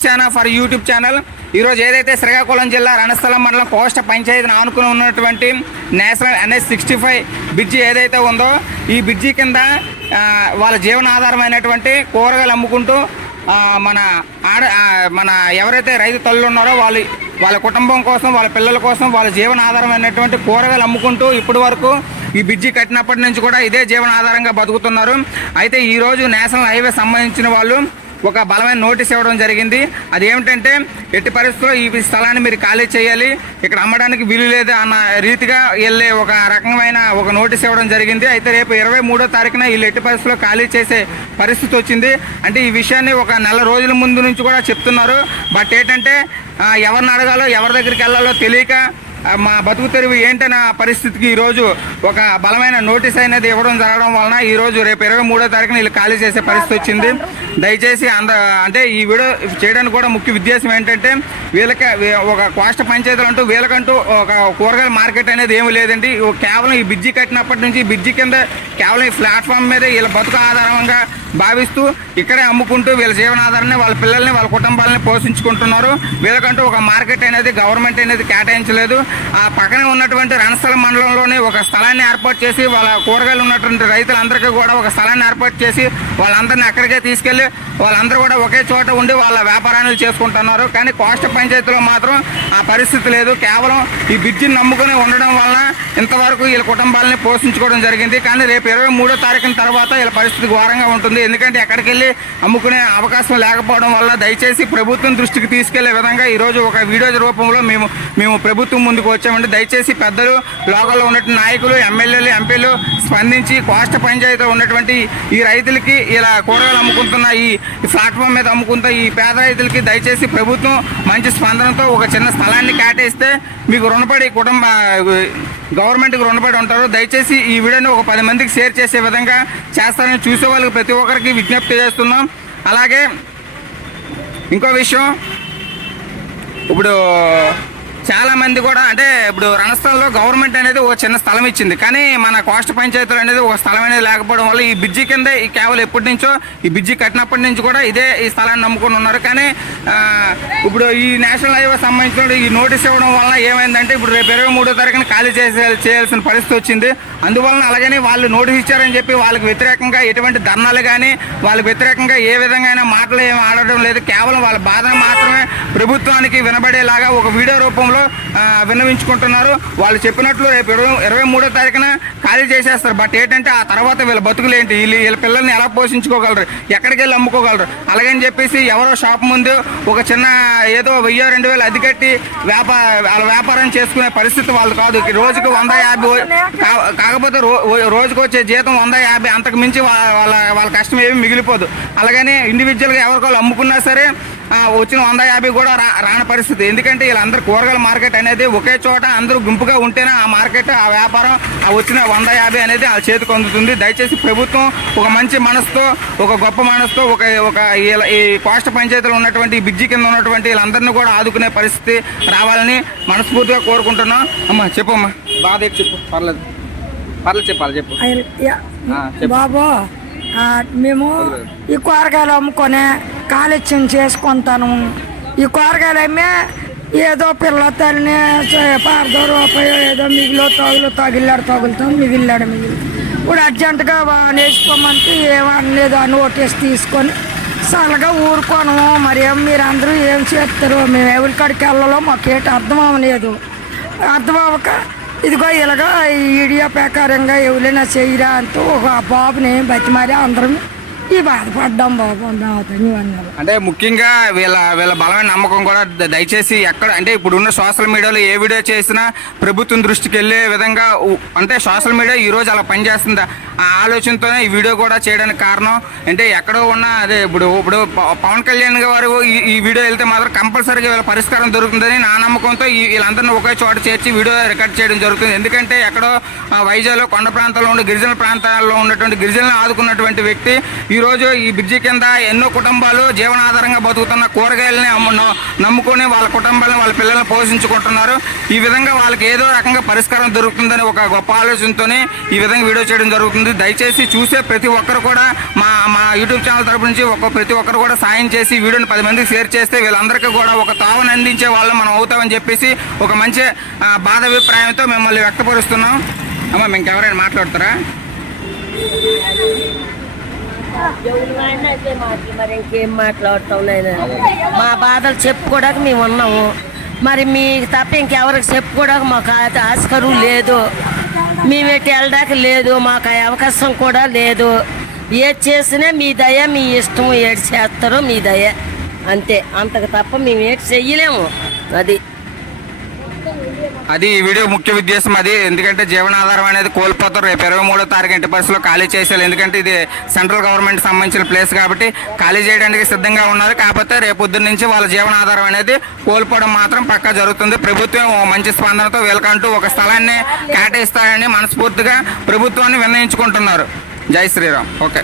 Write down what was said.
Channel for YouTube channel ఈరోజు ఏదైతే శ్రీకాకుళం జిల్లా రణస్థలం మండలం కోస్ట పంచాయతీని ఆనుకుని ఉన్నటువంటి national NS sixty five bridge ఏదైతే ఉందో ఈ బ్రిడ్జి కింద వాళ్ళ జీవనాధారమైనటువంటి కూరగాయలు అమ్ముకుంటూ మన ఆడ ఆ, మన ఎవరైతే రైతు తల్లు ఉన్నారో వాళ్ళు వాళ్ళ కుటుంబం కోసం వాళ్ళ పిల్లల కోసం వాళ్ళ జీవనాధారమైనటువంటి కూరగాయలు అమ్ముకుంటూ ఇప్పటి వరకు ఈ బ్రిడ్జి కట్టినప్పటి నుంచి కూడా ఇదే జీవనాధారంగా బతుకుతున్నారు. అయితే ఈరోజు నేషనల్ హైవే సంబంధించిన వాళ్ళు ఒక బలమైన నోటీస్ ఇవ్వడం జరిగింది. అది ఏమిటంటే ఎట్టి పరిస్థితుల్లో ఈ స్థలాన్ని మీరు ఖాళీ చేయాలి. ఇక్కడ అమ్మడానికి వీలు లేదు అన్న రీతిగా వెళ్ళే ఒక రకమైన ఒక నోటీస్ ఇవ్వడం జరిగింది. అయితే రేపు ఇరవై మూడో తారీఖున వీళ్ళు ఎట్టి పరిస్థితుల్లో ఖాళీ చేసే పరిస్థితి వచ్చింది. అంటే ఈ విషయాన్ని ఒక నెల రోజుల ముందు నుంచి కూడా చెప్తున్నారు. బట్ ఏంటంటే ఎవరిని అడగాలో ఎవరి దగ్గరికి వెళ్ళాలో తెలియక మా బతుకు తెరువు ఏంటన్న పరిస్థితికి ఈరోజు ఒక బలమైన నోటీస్ అనేది ఇవ్వడం జరగడం వలన ఈరోజు రేపు ఇరవై మూడో తారీఖున వీళ్ళు ఖాళీ చేసే పరిస్థితి వచ్చింది. దయచేసి అంద అంటే ఈ వీడియో చేయడానికి కూడా ముఖ్య ఉద్దేశం ఏంటంటే వీళ్ళకి ఒక కోష్ట పంచాయతీలు అంటూ వీళ్ళకంటూ ఒక కూరగాయల మార్కెట్ అనేది ఏమీ లేదండి. కేవలం ఈ బ్రిడ్జి కట్టినప్పటి నుంచి బ్రిడ్జి కింద కేవలం ఈ ప్లాట్ఫామ్ మీద వీళ్ళ బతుకు ఆధారంగా భావిస్తూ ఇక్కడే అమ్ముకుంటూ వీళ్ళ జీవనాధారాన్ని వాళ్ళ పిల్లల్ని వాళ్ళ కుటుంబాలని పోషించుకుంటున్నారు. వీళ్ళకంటూ ఒక మార్కెట్ అనేది గవర్నమెంట్ అనేది కేటాయించలేదు. ఆ పక్కనే ఉన్నటువంటి రణస్థల మండలంలోనే ఒక స్థలాన్ని ఏర్పాటు చేసి వాళ్ళ కూరగాయలు ఉన్నటువంటి రైతులందరికీ కూడా ఒక స్థలాన్ని ఏర్పాటు చేసి వాళ్ళందరినీ అక్కడికే తీసుకెళ్ళి వాళ్ళందరూ కూడా ఒకే చోట ఉండి వాళ్ళ వ్యాపారాలు చేసుకుంటున్నారు. కానీ కోష్ట పంచాయతీలో మాత్రం ఆ పరిస్థితి లేదు. కేవలం ఈ బ్రిడ్జిని నమ్ముకుని ఉండడం వలన ఇంతవరకు వీళ్ళ కుటుంబాలని పోషించుకోవడం జరిగింది. కానీ రేపు ఇరవై మూడో తారీఖున తర్వాత వీళ్ళ పరిస్థితి ఘోరంగా ఉంటుంది. ఎందుకంటే ఎక్కడికి వెళ్ళి అమ్ముకునే అవకాశం లేకపోవడం వల్ల దయచేసి ప్రభుత్వం దృష్టికి తీసుకెళ్ళే విధంగా ఈరోజు ఒక వీడియో రూపంలో మేము మేము ప్రభుత్వం ముందుకు వచ్చామంటే దయచేసి పెద్దలు లోకల్లో ఉన్నటువంటి నాయకులు ఎమ్మెల్యేలు ఎంపీలు స్పందించి కోష్ట పంచాయతీలో ఉన్నటువంటి ఈ రైతులకి ఇలా కూరగాయలు అమ్ముకుంటున్న ఈ ప్లాట్ఫామ్ మీద అమ్ముకుంటున్న ఈ పేద రైతులకి దయచేసి ప్రభుత్వం మంచి స్పందనతో ఒక చిన్న స్థలాన్ని కేటాయిస్తే మీకు రుణపడి కుటుంబ గవర్నమెంట్కి రుణపడి ఉంటారు. దయచేసి ఈ వీడియోని ఒక పది మందికి షేర్ చేసే విధంగా చేస్తారని చూసే వాళ్ళకి ప్రతి ఒక్కరికి విజ్ఞప్తి చేస్తున్నాం. అలాగే ఇంకో విషయం ఇప్పుడు చాలా మంది కూడా అంటే ఇప్పుడు రణస్థలంలో గవర్నమెంట్ అనేది ఒక చిన్న స్థలం ఇచ్చింది. కానీ మన కోష్ట పంచాయతీలు అనేది ఒక స్థలం అనేది లేకపోవడం వల్ల ఈ బ్రిడ్జి కింద ఈ కేవలం ఎప్పటి నుంచో ఈ బ్రిడ్జి కట్టినప్పటి నుంచి కూడా ఇదే ఈ స్థలాన్ని నమ్ముకుని ఉన్నారు. కానీ ఇప్పుడు ఈ నేషనల్ హైవే సంబంధించిన ఈ నోటీస్ ఇవ్వడం వల్ల ఏమైందంటే ఇప్పుడు రేపు ఇరవై మూడో తారీఖున ఖాళీ చేసే చేయాల్సిన పరిస్థితి వచ్చింది. అందువలన అలాగని వాళ్ళు నోటీస్ ఇచ్చారని చెప్పి వాళ్ళకి వ్యతిరేకంగా ఎటువంటి ధర్నాలు కానీ వాళ్ళకి వ్యతిరేకంగా ఏ విధంగా మాటలు ఏమి ఆడడం లేదు. కేవలం వాళ్ళ బాధను మాత్రమే ప్రభుత్వానికి వినబడేలాగా ఒక వీడియో రూపంలో విన్నవించుకుంటున్నారు. వాళ్ళు చెప్పినట్లు రేపు ఇరవై ఇరవై మూడో తారీఖున ఖాళీ చేసేస్తారు. బట్ ఏంటంటే ఆ తర్వాత వీళ్ళ బతుకులు ఏంటి? వీళ్ళు వీళ్ళ పిల్లల్ని ఎలా పోషించుకోగలరు? ఎక్కడికి వెళ్ళి అమ్ముకోగలరు? అలాగని చెప్పేసి ఎవరో షాప్ ముందు ఒక చిన్న ఏదో వెయ్యో రెండు వేలు అది కట్టి వ్యాపార వాళ్ళ వ్యాపారం చేసుకునే పరిస్థితి వాళ్ళు కాదు. రోజుకు రోజుకి వంద యాభై కాకపోతే రో- రోజుకు వచ్చే జీతం వంద యాభై అంతకు మించి వాళ్ళ వాళ్ళ కష్టం ఏమి మిగిలిపోదు. అలాగని ఇండివిజువల్గా ఎవరికో అమ్ముకున్నా సరే వచ్చిన వంద యాభై కూడా రా రాని పరిస్థితి. ఎందుకంటే వీళ్ళందరూ కూరగాయల మార్కెట్ అనేది ఒకే చోట అందరూ గుంపుగా ఉంటేనే ఆ మార్కెట్ ఆ వ్యాపారం ఆ వచ్చిన వంద యాభై అనేది ఆ చేతికి అందుతుంది. దయచేసి ప్రభుత్వం ఒక మంచి మనసుతో ఒక గొప్ప మనసుతో ఒక ఒక ఈ- కోష్ట పంచాయతీలో ఉన్నటువంటి ఈ బ్రిడ్జి కింద ఉన్నటువంటి వీళ్ళందరినీ కూడా ఆదుకునే పరిస్థితి రావాలని మనస్ఫూర్తిగా కోరుకుంటున్నాం. అమ్మా చెప్పమ్మా. బాధ చెప్పు? పర్లేదు. పర్లేదు చెప్పాలి చెప్పు. బాబు ఆ, మేము ఈ కూరగాయలు అమ్ముకొని కాలుష్యం చేసుకుంటాను. ఈ కూరగాయలు ఏదో పిల్ల తల్లిని పారదో రూపాయో ఏదో మిగిలో తగులు తగిలాడు తగులుతాం మిగిలాడు మిగిలి. ఇప్పుడు అర్జెంటుగా వేసుకోమంటే ఏమనలేదు అని ఓటేసి తీసుకొని చల్లగా ఊరుకోను. మరి ఏం మీరు అందరూ ఏం చేస్తారు? మేము ఎవరి కాడికి వెళ్ళాలో మాకు అర్థం అవ్వలేదు. అర్థం అవ్వక ఇదిగో ఇలాగా ఈ ఈడియో ప్రకారంగా ఎవరైనా చేయరా అంటూ ఒక బాబుని బతిమారి అందరం బాధపడ్డాం బాబు ధన్యవాదాలు అంటే ముఖ్యంగా వీళ్ళ వీళ్ళ బలమైన నమ్మకం కూడా దయచేసి ఎక్కడ అంటే ఇప్పుడున్న సోషల్ మీడియాలో ఏ వీడియో చేసినా ప్రభుత్వం దృష్టికి వెళ్ళే విధంగా అంటే సోషల్ మీడియా ఈ రోజు అలా పనిచేస్తుందా. ఆ ఆలోచనతోనే ఈ వీడియో కూడా చేయడానికి కారణం అంటే ఎక్కడో ఉన్న అదే ఇప్పుడు ఇప్పుడు పవన్ కళ్యాణ్ గారు ఈ వీడియో వెళ్తే మాత్రం కంపల్సరీగా వీళ్ళ పరిష్కారం దొరుకుతుందని నా నమ్మకంతో వీళ్ళందరినీ ఒకే చోట చేర్చి వీడియో రికార్డ్ చేయడం జరుగుతుంది. ఎందుకంటే ఎక్కడో వైజాగ్లో కొండ ప్రాంతాల్లో ఉండే గిరిజన ప్రాంతాల్లో ఉన్నటువంటి గిరిజనులు ఆదుకున్నటువంటి వ్యక్తి ఈ ఈరోజు ఈ బ్రిడ్జి కింద ఎన్నో కుటుంబాలు జీవనాధారంగా బతుకుతున్న కూరగాయలని అమ్ము- నమ్ముకొని వాళ్ళ కుటుంబాలను వాళ్ళ పిల్లల్ని పోషించుకుంటున్నారు. ఈ విధంగా వాళ్ళకి ఏదో రకంగా పరిష్కారం దొరుకుతుందని ఒక గొప్ప ఆలోచనతోనే ఈ విధంగా వీడియో చేయడం జరుగుతుంది. దయచేసి చూసే ప్రతి ఒక్కరు కూడా మా మా యూట్యూబ్ ఛానల్ తరపు నుంచి ఒక ప్రతి ఒక్కరు కూడా సాయం చేసి వీడియోని పది మందికి షేర్ చేస్తే వీళ్ళందరికీ కూడా ఒక తావును అందించే వాళ్ళు మనం అవుతామని చెప్పేసి ఒక మంచి బాధ అభిప్రాయంతో మిమ్మల్ని వ్యక్తపరుస్తున్నాం. అమ్మ ఇంకెవరైనా మాట్లాడతారా? ఎవరు ఆయన అయితే మరి ఇంకేం మాట్లాడతాం నేను మా బాధలు చెప్పుకోవడానికి మేము ఉన్నాము. మరి మీకు తప్ప ఇంకెవరికి చెప్పుకోవడానికి మాకు ఆస్కరు లేదు. మేము ఎటు వెళ్ళడానికి లేదు. మాకు ఆ అవకాశం కూడా లేదు. ఏది చేసినా మీ దయ మీ ఇష్టం ఏడు చేస్తారో మీ దయ. అంతే. అంతకు తప్ప మేము ఏటి చెయ్యలేము. అది. అది ఈ వీడియో ముఖ్య ఉద్దేశం అది. ఎందుకంటే జీవనాధారం అనేది కోల్పోతారు. రేపు ఇరవై మూడో తారీఖు ఇంటి బస్సులో ఖాళీ చేసేయాలి. ఎందుకంటే ఇది సెంట్రల్ గవర్నమెంట్ సంబంధించిన ప్లేస్ కాబట్టి ఖాళీ చేయడానికి సిద్ధంగా ఉన్నారు. కాకపోతే రేపు పొద్దున్న నుంచి వాళ్ళ జీవనాధారం అనేది కోల్పోవడం మాత్రం పక్కా జరుగుతుంది. ప్రభుత్వం ఓ మంచి స్పందనతో వీళ్ళకంటూ ఒక స్థలాన్ని కేటాయిస్తారని మనస్ఫూర్తిగా ప్రభుత్వాన్ని విన్నయించుకుంటున్నారు జై శ్రీరామ్. ఓకే.